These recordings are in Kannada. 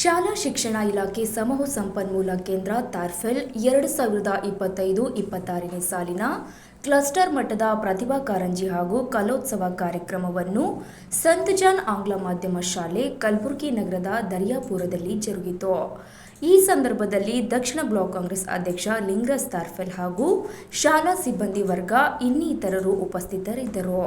ಶಾಲಾ ಶಿಕ್ಷಣ ಇಲಾಖೆ ಸಮೂಹ ಸಂಪನ್ಮೂಲ ಕೇಂದ್ರ ತಾರ್ಫೆಲ್ ಎರಡು ಸಾವಿರದ ಇಪ್ಪತ್ತೈದು ಇಪ್ಪತ್ತಾರನೇ ಸಾಲಿನ ಕ್ಲಸ್ಟರ್ ಮಟ್ಟದ ಪ್ರತಿಭಾ ಕಾರಂಜಿ ಹಾಗೂ ಕಲೋತ್ಸವ ಕಾರ್ಯಕ್ರಮವನ್ನು ಸಂತ್ ಜಾನ್ ಆಂಗ್ಲ ಮಾಧ್ಯಮ ಶಾಲೆ ಕಲಬುರಗಿ ನಗರದ ದರಿಯಾಪುರದಲ್ಲಿ ಜರುಗಿತು. ಈ ಸಂದರ್ಭದಲ್ಲಿ ದಕ್ಷಿಣ ಬ್ಲಾಕ್ ಕಾಂಗ್ರೆಸ್ ಅಧ್ಯಕ್ಷ ಲಿಂಗ್ರಸ್ ತಾರ್ಫೆಲ್ ಹಾಗೂ ಶಾಲಾ ಸಿಬ್ಬಂದಿ ವರ್ಗ ಇನ್ನಿತರರು ಉಪಸ್ಥಿತರಿದ್ದರು.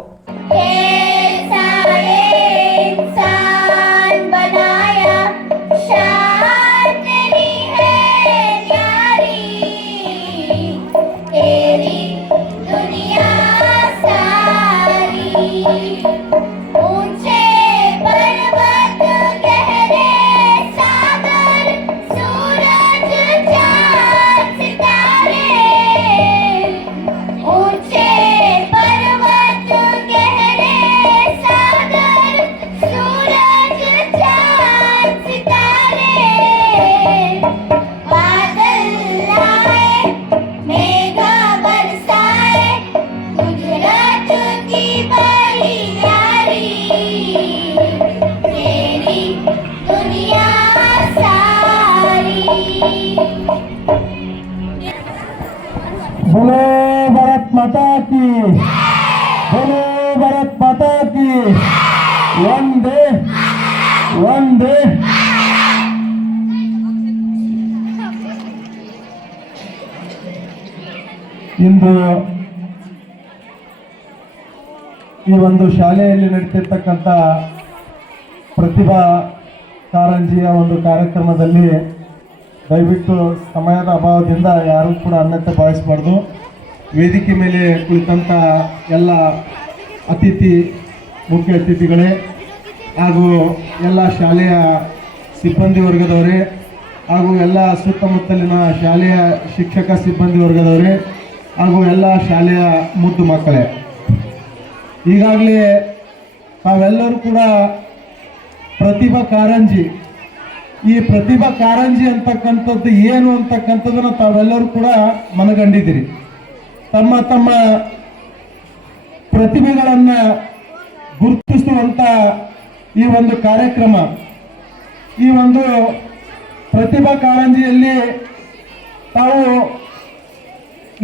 ಪಟಾಕಿ. ಕಿ ಪಟಾಕಿ. ಒಂದು ಒಂದು. ಇಂದು ಈ ಒಂದು ಶಾಲೆಯಲ್ಲಿ ನಡೀತಿರ್ತಕ್ಕಂಥ ಪ್ರತಿಭಾ ಕಾರಂಜಿಯ ಒಂದು ಕಾರ್ಯಕ್ರಮದಲ್ಲಿ ದಯವಿಟ್ಟು ಸಮಯದ ಅಭಾವದಿಂದ ಯಾರೂ ಕೂಡ ಅನ್ನತೆ ಭಾವಿಸಬಾರ್ದು ವೇದಿಕೆ ಮೇಲೆ ಕುಳಿತಂಥ ಎಲ್ಲ ಅತಿಥಿ, ಮುಖ್ಯ ಅತಿಥಿಗಳೇ ಹಾಗೂ ಎಲ್ಲ ಶಾಲೆಯ ಸಿಬ್ಬಂದಿ ವರ್ಗದವರೇ ಹಾಗೂ ಎಲ್ಲ ಸುತ್ತಮುತ್ತಲಿನ ಶಾಲೆಯ ಶಿಕ್ಷಕ ಸಿಬ್ಬಂದಿ ವರ್ಗದವರೇ ಹಾಗೂ ಎಲ್ಲ ಶಾಲೆಯ ಮುದ್ದು ಮಕ್ಕಳೇ. ಈಗಾಗಲೇ ತಾವೆಲ್ಲರೂ ಕೂಡ ಪ್ರತಿಭಾ ಕಾರಂಜಿ. ಈ ಪ್ರತಿಭಾ ಕಾರಂಜಿ ಅಂತಕ್ಕಂಥದ್ದು ಏನು ಅಂತಕ್ಕಂಥದ್ದನ್ನು ತಾವೆಲ್ಲರೂ ಕೂಡ ಮನಗಂಡಿದ್ದೀರಿ. ತಮ್ಮ ತಮ್ಮ ಪ್ರತಿಭೆಗಳನ್ನ ಗುರುತಿಸುವಂತ ಈ ಒಂದು ಕಾರ್ಯಕ್ರಮ. ಈ ಒಂದು ಪ್ರತಿಭಾ ಕಾರಂಜಿಯಲ್ಲಿ ತಾವು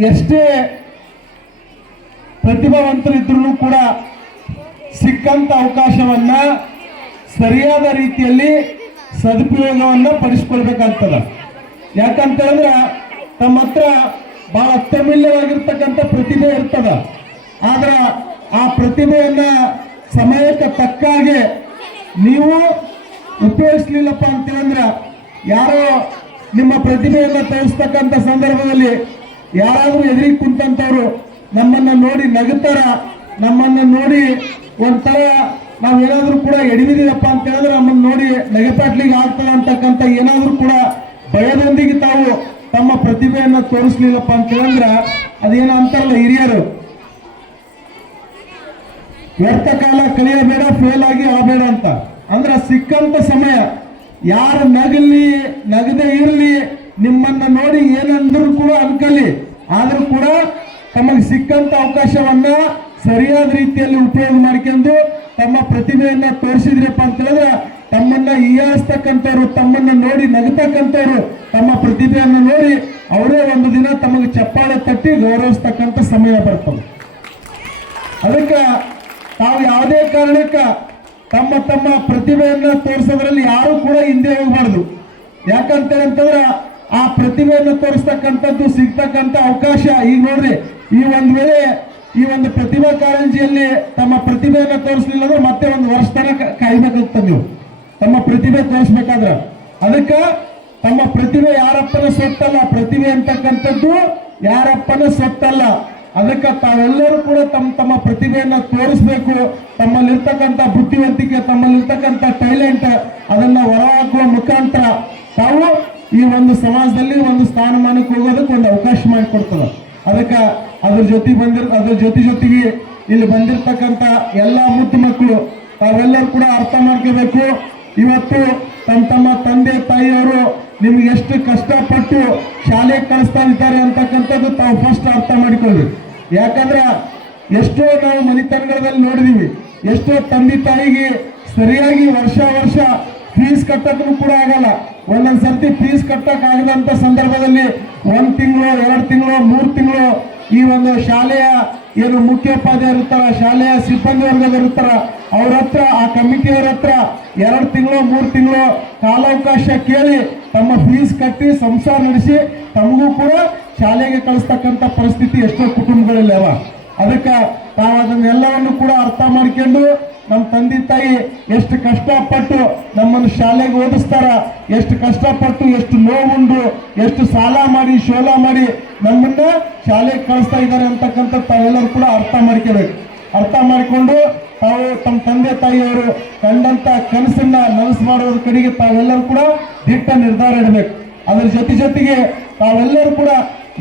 ಎಷ್ಟೇ ಪ್ರತಿಭಾವಂತರಿದ್ರೂ ಕೂಡ ಸಿಕ್ಕಂತ ಅವಕಾಶವನ್ನ ಸರಿಯಾದ ರೀತಿಯಲ್ಲಿ ಸದುಪಯೋಗವನ್ನ ಪಡಿಸ್ಕೊಳ್ಬೇಕಾಗ್ತದ. ಯಾಕಂತ ಹೇಳಿದ್ರೆ ತಮ್ಮ ಹತ್ರ ಬಹಳ ಅತ್ಯಮೂಲ್ಯವಾಗಿರ್ತಕ್ಕಂಥ ಪ್ರತಿಭೆ ಇರ್ತದ. ಆದ್ರೆ ಆ ಪ್ರತಿಭೆಯನ್ನ ಸಮಯಕ್ಕೆ ತಕ್ಕ ಹಾಗೆ ನೀವು ಉಪಯೋಗಿಸ್ಲಿಲ್ಲಪ್ಪ ಅಂತೇಳಂದ್ರೆ ಯಾರೋ ನಿಮ್ಮ ಪ್ರತಿಭೆಯನ್ನ ತೋರಿಸ್ತಕ್ಕಂಥ ಸಂದರ್ಭದಲ್ಲಿ ಯಾರಾದರೂ ಎದುರಿಗೆ ಕುಂತಂತವ್ರು ನಮ್ಮನ್ನ ನೋಡಿ ನಗುತ್ತಾರ, ನಮ್ಮನ್ನ ನೋಡಿ ಒಂಥರ ನಾವೇನಾದ್ರೂ ಕೂಡ ಎಡವಿದೀವಪ್ಪ ಅಂತ ಹೇಳಿದ್ರೆ ನಮ್ಮನ್ನ ನೋಡಿ ನಗೆಪಾಟ್ಲಿಗೆ ಆಗ್ತದೆ ಅಂತಕ್ಕಂಥ ಏನಾದರೂ ಕೂಡ ಭಯದೊಂದಿಗೆ ತಾವು ತಮ್ಮ ಪ್ರತಿಭೆಯನ್ನ ತೋರಿಸ್ಲಿಲ್ಲಪ್ಪ ಅಂತ ಹೇಳಿದ್ರೆ ಅದೇನೋ ಅಂತಾರಲ್ಲ ಹಿರಿಯರು? ವ್ಯರ್ಥ ಕಾಲ ಕಲಿಯಬೇಡ ಫೇಲ್ ಆಗಿ ಆಗಬೇಡ ಅಂತ. ಅಂದ್ರೆ ಸಿಕ್ಕಂತ ಸಮಯ. ಯಾರು ನಗಲಿ, ನಗದೆ ಇರಲಿ, ನಿಮ್ಮನ್ನ ನೋಡಿ ಏನಂದ್ರು ಕೂಡ ಅನ್ಕಲಿ. ಆದ್ರೂ ಕೂಡ ತಮಗೆ ಸಿಕ್ಕಂತ ಅವಕಾಶವನ್ನ ಸರಿಯಾದ ರೀತಿಯಲ್ಲಿ ಉಪಯೋಗ ಮಾಡ್ಕೊಂಡು ತಮ್ಮ ಪ್ರತಿಭೆಯನ್ನ ತೋರಿಸಿದ್ರಪ್ಪ ಅಂತ ಹೇಳಿದ್ರೆ ತಮ್ಮನ್ನ ಹೀಯಾಳಿಸ್ತಕ್ಕಂಥವ್ರು ತಮ್ಮನ್ನ ನೋಡಿ ನಗತಕ್ಕಂಥವ್ರು, ತಮ್ಮ ಪ್ರತಿಭೆಯನ್ನ ನೋಡಿ ಅವರೇ ಒಂದು ದಿನ ತಮಗೆ ಚಪ್ಪಾಳೆ ತಟ್ಟಿ ಗೌರವಿಸ್ತಕ್ಕಂಥ ಸಮಯ ಬರ್ತದೆ. ಅದಕ್ಕೆ ತಾವು ಯಾವುದೇ ಕಾರಣಕ್ಕ ತಮ್ಮ ತಮ್ಮ ಪ್ರತಿಭೆಯನ್ನ ತೋರಿಸೋದ್ರಲ್ಲಿ ಯಾರು ಕೂಡ ಹಿಂದೆ ಹೋಗಬಾರ್ದು. ಯಾಕಂತ ಅಂತಂದ್ರೆ ಆ ಪ್ರತಿಭೆಯನ್ನು ತೋರಿಸ್ತಕ್ಕಂಥದ್ದು ಸಿಗ್ತಕ್ಕಂಥ ಅವಕಾಶ. ಈಗ ನೋಡ್ರಿ, ಈ ಒಂದು ವೇಳೆ ಈ ಒಂದು ಪ್ರತಿಭಾ ಕಾರಂಜಿಯಲ್ಲಿ ತಮ್ಮ ಪ್ರತಿಭೆಯನ್ನು ತೋರಿಸಲಿಲ್ಲ ಅಂದ್ರೆ ಮತ್ತೆ ಒಂದು ವರ್ಷ ತನಕ ಕಾಯ್ಬೇಕಾಗ್ತದೆ ನೀವು. ತಮ್ಮ ಪ್ರತಿಭೆ ತೋರಿಸ್ಬೇಕಾದ್ರೆ. ಅದಕ್ಕೆ ತಮ್ಮ ಪ್ರತಿಭೆ ಯಾರಪ್ಪನ ಸೊತ್ತಲ್ಲ. ಪ್ರತಿಭೆ ಅಂತಕ್ಕಂಥದ್ದು ಯಾರಪ್ಪನ ಸೊತ್ತಲ್ಲ. ಅದಕ್ಕೆ ತಾವೆಲ್ಲರೂ ಕೂಡ ತಮ್ಮ ತಮ್ಮ ಪ್ರತಿಭೆಯನ್ನ ತೋರಿಸ್ಬೇಕು. ತಮ್ಮಲ್ಲಿರ್ತಕ್ಕಂಥ ಬುದ್ಧಿವಂತಿಕೆ, ತಮ್ಮಲ್ಲಿರ್ತಕ್ಕಂಥ ಟ್ಯಾಲೆಂಟ್ ಅದನ್ನ ಹೊರಹಾಕುವ ಮುಖಾಂತರ ತಾವು ಈ ಒಂದು ಸಮಾಜದಲ್ಲಿ ಒಂದು ಸ್ಥಾನಮಾನಕ್ಕೆ ಹೋಗೋದಕ್ಕೆ ಒಂದು ಅವಕಾಶ ಮಾಡಿಕೊಡ್ತದೆ. ಅದಕ್ಕೆ ಅದ್ರ ಜೊತೆ ಬಂದಿರ್, ಅದ್ರ ಜೊತೆ ಜೊತೆಗೆ ಇಲ್ಲಿ ಬಂದಿರತಕ್ಕಂಥ ಎಲ್ಲ ಮುದ್ದು ಮಕ್ಕಳು ತಾವೆಲ್ಲರೂ ಕೂಡ ಅರ್ಥ ಮಾಡ್ಕೋಬೇಕು. ಇವತ್ತು ತಮ್ಮ ತಮ್ಮ ತಂದೆ ತಾಯಿಯವರು ನಿಮ್ಗೆ ಎಷ್ಟು ಕಷ್ಟಪಟ್ಟು ಶಾಲೆಗೆ ಕಳಿಸ್ತಾ ಇದ್ದಾರೆ ಅಂತಕ್ಕಂಥದ್ದು ತಾವು ಫಸ್ಟ್ ಅರ್ಥ ಮಾಡಿಕೊಳ್ಳಿ. ಯಾಕಂದ್ರೆ ಎಷ್ಟೋ ನಾವು ಮನೆತನಗಳಲ್ಲಿ ನೋಡಿದೀವಿ, ಎಷ್ಟೋ ತಂದೆ ತಾಯಿಗೆ ಸರಿಯಾಗಿ ವರ್ಷ ವರ್ಷ ಫೀಸ್ ಕಟ್ಟಕ್ಕೂ ಕೂಡ ಆಗಲ್ಲ. ಒಂದೊಂದ್ ಸರ್ತಿ ಫೀಸ್ ಕಟ್ಟಕ್ ಆಗದಂತ ಸಂದರ್ಭದಲ್ಲಿ ಒಂದು ತಿಂಗಳು, ಎರಡು ತಿಂಗಳು, ಮೂರು ತಿಂಗಳು ಈ ಒಂದು ಶಾಲೆಯ ಏನು ಮುಖ್ಯೋಪಾಧ್ಯಾಯರು ಇರ್ತಾರ, ಶಾಲೆಯ ಸಿಬ್ಬಂದಿ ವರ್ಗದ ಇರ್ತಾರ, ಅವ್ರ ಹತ್ರ, ಆ ಕಮಿಟಿಯವ್ರ ಹತ್ರ ಎರಡು ತಿಂಗಳು, ಮೂರು ತಿಂಗಳು ಕಾಲಾವಕಾಶ ಕೇಳಿ ತಮ್ಮ ಫೀಸ್ ಕಟ್ಟಿ ಸಂಸಾರ ನಡೆಸಿ ತಮಗೂ ಕೂಡ ಶಾಲೆಗೆ ಕಳಿಸ್ತಕ್ಕಂಥ ಪರಿಸ್ಥಿತಿ ಎಷ್ಟೋ ಕುಟುಂಬಗಳಲ್ಲಿ ಅವ. ಅದಕ್ಕೆ ತಾವು ಅದನ್ನೆಲ್ಲವನ್ನು ಕೂಡ ಅರ್ಥ ಮಾಡ್ಕೊಂಡು ನಮ್ಮ ತಂದೆ ತಾಯಿ ಎಷ್ಟು ಕಷ್ಟಪಟ್ಟು ನಮ್ಮನ್ನು ಶಾಲೆಗೆ ಓದಿಸ್ತಾರ, ಎಷ್ಟು ಕಷ್ಟಪಟ್ಟು ಎಷ್ಟು ನೋವುಂಡು, ಎಷ್ಟು ಸಾಲ ಮಾಡಿ, ಶೋಲ ಮಾಡಿ ನಮ್ಮನ್ನ ಶಾಲೆಗೆ ಕಳಿಸ್ತಾ ಇದ್ದಾರೆ ಅಂತಕ್ಕಂಥ ತಾವೆಲ್ಲರೂ ಕೂಡ ಅರ್ಥ ಮಾಡ್ಕೋಬೇಕು. ಅರ್ಥ ಮಾಡಿಕೊಂಡು ತಾವು ತಮ್ಮ ತಂದೆ ತಾಯಿಯವರು ಕಂಡಂತ ಕನಸನ್ನ ನನಸು ಮಾಡೋದ್ರ ಕಡೆಗೆ ತಾವೆಲ್ಲರೂ ಕೂಡ ದಿಟ್ಟ ನಿರ್ಧಾರ ಇಡಬೇಕು. ಅದರ ಜೊತೆ ಜೊತೆಗೆ ತಾವೆಲ್ಲರೂ ಕೂಡ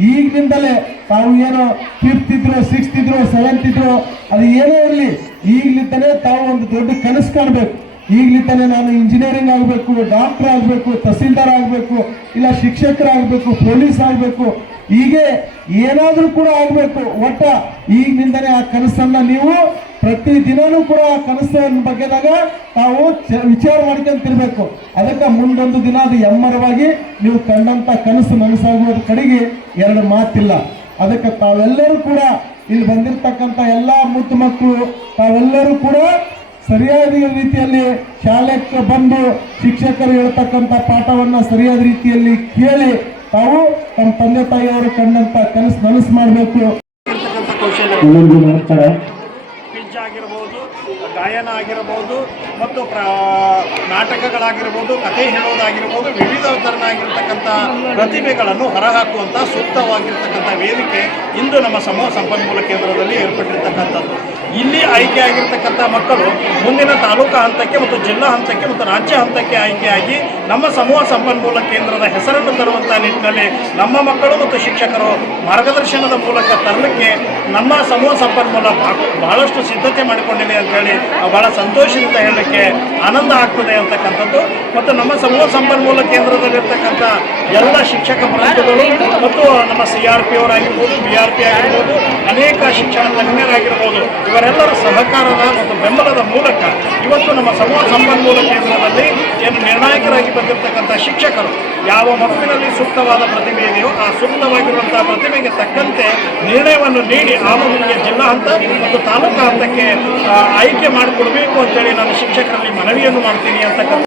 ಈಗಿನಿಂದಲೇ ತಾವು ಏನೋ ಫಿಫ್ತ್ ಇದ್ರು ಸಿಕ್ಸ್ತ್ ಇದ್ರು ಸೆವೆಂತ್ ಇದ್ರು, ಅದು ಏನೇ ಇರಲಿ. ಈಗಲಿಂದಲೇ ತಾವು ಒಂದು ದೊಡ್ಡ ಕನಸು ಕಾಣಬೇಕು. ಈಗಲಿಂದಲೇ ನಾನು ಇಂಜಿನಿಯರಿಂಗ್ ಆಗಬೇಕು ಡಾಕ್ಟರ್ ಆಗಬೇಕು, ತಹಸೀಲ್ದಾರ್ ಆಗಬೇಕು, ಇಲ್ಲ ಶಿಕ್ಷಕರಾಗಬೇಕು ಪೊಲೀಸ್ ಆಗಬೇಕು. ಹೀಗೆ ಏನಾದರೂ ಕೂಡ ಆಗಬೇಕು. ಒಟ್ಟ ಈಗಿನಿಂದಲೇ ಆ ಕನಸನ್ನು ನೀವು ಪ್ರತಿ ದಿನವೂ ಕೂಡ ಆ ಕನಸಿನ ಬಗ್ಗೆದಾಗ ತಾವು ಚ- ವಿಚಾರ ಮಾಡ್ಕೊಂತಿರ್ಬೇಕು. ಅದಕ್ಕೆ ಮುಂದೊಂದು ದಿನ ಅದು ಎಮ್ಮರವಾಗಿ ನೀವು ಕಂಡಂತ ಕನಸು ನನಸಾಗುವುದ್ರ ಕಡೆಗೆ ಎರಡು ಮಾತಿಲ್ಲ. ಅದಕ್ಕೆ ತಾವೆಲ್ಲರೂ ಕೂಡ ಇಲ್ಲಿ ಬಂದಿರತಕ್ಕಂಥ ಎಲ್ಲ ಮುದ್ದು ಮಕ್ಕಳು, ತಾವೆಲ್ಲರೂ ಕೂಡ ಸರಿಯಾದ ರೀತಿಯಲ್ಲಿ ಶಾಲೆಗೆ ಬಂದು ಶಿಕ್ಷಕರು ಹೇಳ್ತಕ್ಕಂಥ ಪಾಠವನ್ನ ಸರಿಯಾದ ರೀತಿಯಲ್ಲಿ ಕೇಳಿ ತಾವು ತಮ್ಮ ತಂದೆ ತಾಯಿಯವರು ಕಂಡಂತ ಕನಸು ನನಸು ಮಾಡಬೇಕು. ಮಾಡ್ತಾರೆ ಪಿಚ್ ಆಗಿರ್ಬೋದು ಗಾಯನ ಆಗಿರ್ಬೋದು ಮತ್ತು ಪ್ರ, ನಾಟಕಗಳಾಗಿರ್ಬೋದು, ಕಥೆ ಹೇಳೋದಾಗಿರ್ಬೋದು, ವಿವಿಧ ಥರನಾಗಿರ್ತಕ್ಕಂಥ ಪ್ರತಿಭೆಗಳನ್ನು ಹೊರಹಾಕುವಂಥ ಸೂಕ್ತವಾಗಿರ್ತಕ್ಕಂಥ ವೇದಿಕೆ ಇಂದು ನಮ್ಮ ಸಮೂಹ ಸಂಪನ್ಮೂಲ ಕೇಂದ್ರದಲ್ಲಿ ಏರ್ಪಟ್ಟಿರ್ತಕ್ಕಂಥದ್ದು. ಇಲ್ಲಿ ಆಯ್ಕೆ ಆಗಿರ್ತಕ್ಕಂಥ ಮಕ್ಕಳು ಮುಂದಿನ ತಾಲೂಕು ಹಂತಕ್ಕೆ ಮತ್ತು ಜಿಲ್ಲಾ ಹಂತಕ್ಕೆ ಮತ್ತು ರಾಜ್ಯ ಹಂತಕ್ಕೆ ಆಯ್ಕೆಯಾಗಿ ನಮ್ಮ ಸಮೂಹ ಸಂಪನ್ಮೂಲ ಕೇಂದ್ರದ ಹೆಸರನ್ನು ತರುವಂಥ ನಿಟ್ಟಿನಲ್ಲಿ ನಮ್ಮ ಮಕ್ಕಳು ಮತ್ತು ಶಿಕ್ಷಕರು ಮಾರ್ಗದರ್ಶನದ ಮೂಲಕ ತರಲಿಕ್ಕೆ ನಮ್ಮ ಸಮೂಹ ಸಂಪನ್ಮೂಲ ಬಹಳ- ಬಹಳಷ್ಟು ಸಿದ್ಧತೆ ಮಾಡಿಕೊಂಡಿದೆ ಅಂತೇಳಿ ಹೇಳಿ ಬಹಳ ಸಂತೋಷದಿಂದ ಹೇಳಲಿಕ್ಕೆ ಆನಂದ ಆಗ್ತದೆ ಅಂತಕ್ಕಂಥದ್ದು. ಮತ್ತು ನಮ್ಮ ಸಮೂಹ ಸಂಪನ್ಮೂಲ ಕೇಂದ್ರದಲ್ಲಿರ್ತಕ್ಕಂಥ ಎಲ್ಲ ಶಿಕ್ಷಕ ವೃಂದಗಳು ಮತ್ತು ನಮ್ಮ ಸಿ ಆರ್ ಪಿ ಅವರಾಗಿರ್ಬೋದು ಬಿ ಆರ್ ಪಿ ಆಗಿರ್ಬೋದು, ಅನೇಕ ಶಿಕ್ಷಣ ತಜ್ಞರಾಗಿರ್ಬೋದು, ಇವರೆಲ್ಲರ ಸಹಕಾರದ ಮತ್ತು ಬೆಂಬಲದ ಮೂಲಕ ಇವತ್ತು ನಮ್ಮ ಸಮೂಹ ಸಂಪನ್ಮೂಲ ಕೇಂದ್ರದಲ್ಲಿ ಏನು ನಿರ್ಣಾಯಕರಾಗಿ ಬಂದಿರತಕ್ಕಂಥ ಶಿಕ್ಷಕರು, ಯಾವ ಮಗುವಿನಲ್ಲಿ ಸೂಕ್ತವಾದ ಪ್ರತಿಭೆ ಇದೆಯೋ ಆ ಸೂಕ್ತವಾಗಿರುವಂತಹ ಪ್ರತಿಭೆಗೆ ತಕ್ಕಂತೆ ನಿರ್ಣಯವನ್ನು ನೀಡಿ ಆ ಮಗುವಿಗೆ ಜಿಲ್ಲಾ ಹಂತ ಮತ್ತು ತಾಲೂಕಾ ಹಂತಕ್ಕೆ ಆಯ್ಕೆ ಮಾಡಿಕೊಡ್ಬೇಕು ಅಂತೇಳಿ ನಾನು ಶಿಕ್ಷಕರಲ್ಲಿ ಮನವಿಯನ್ನು ಮಾಡ್ತೀನಿ ಅಂತಕ್ಕಂಥ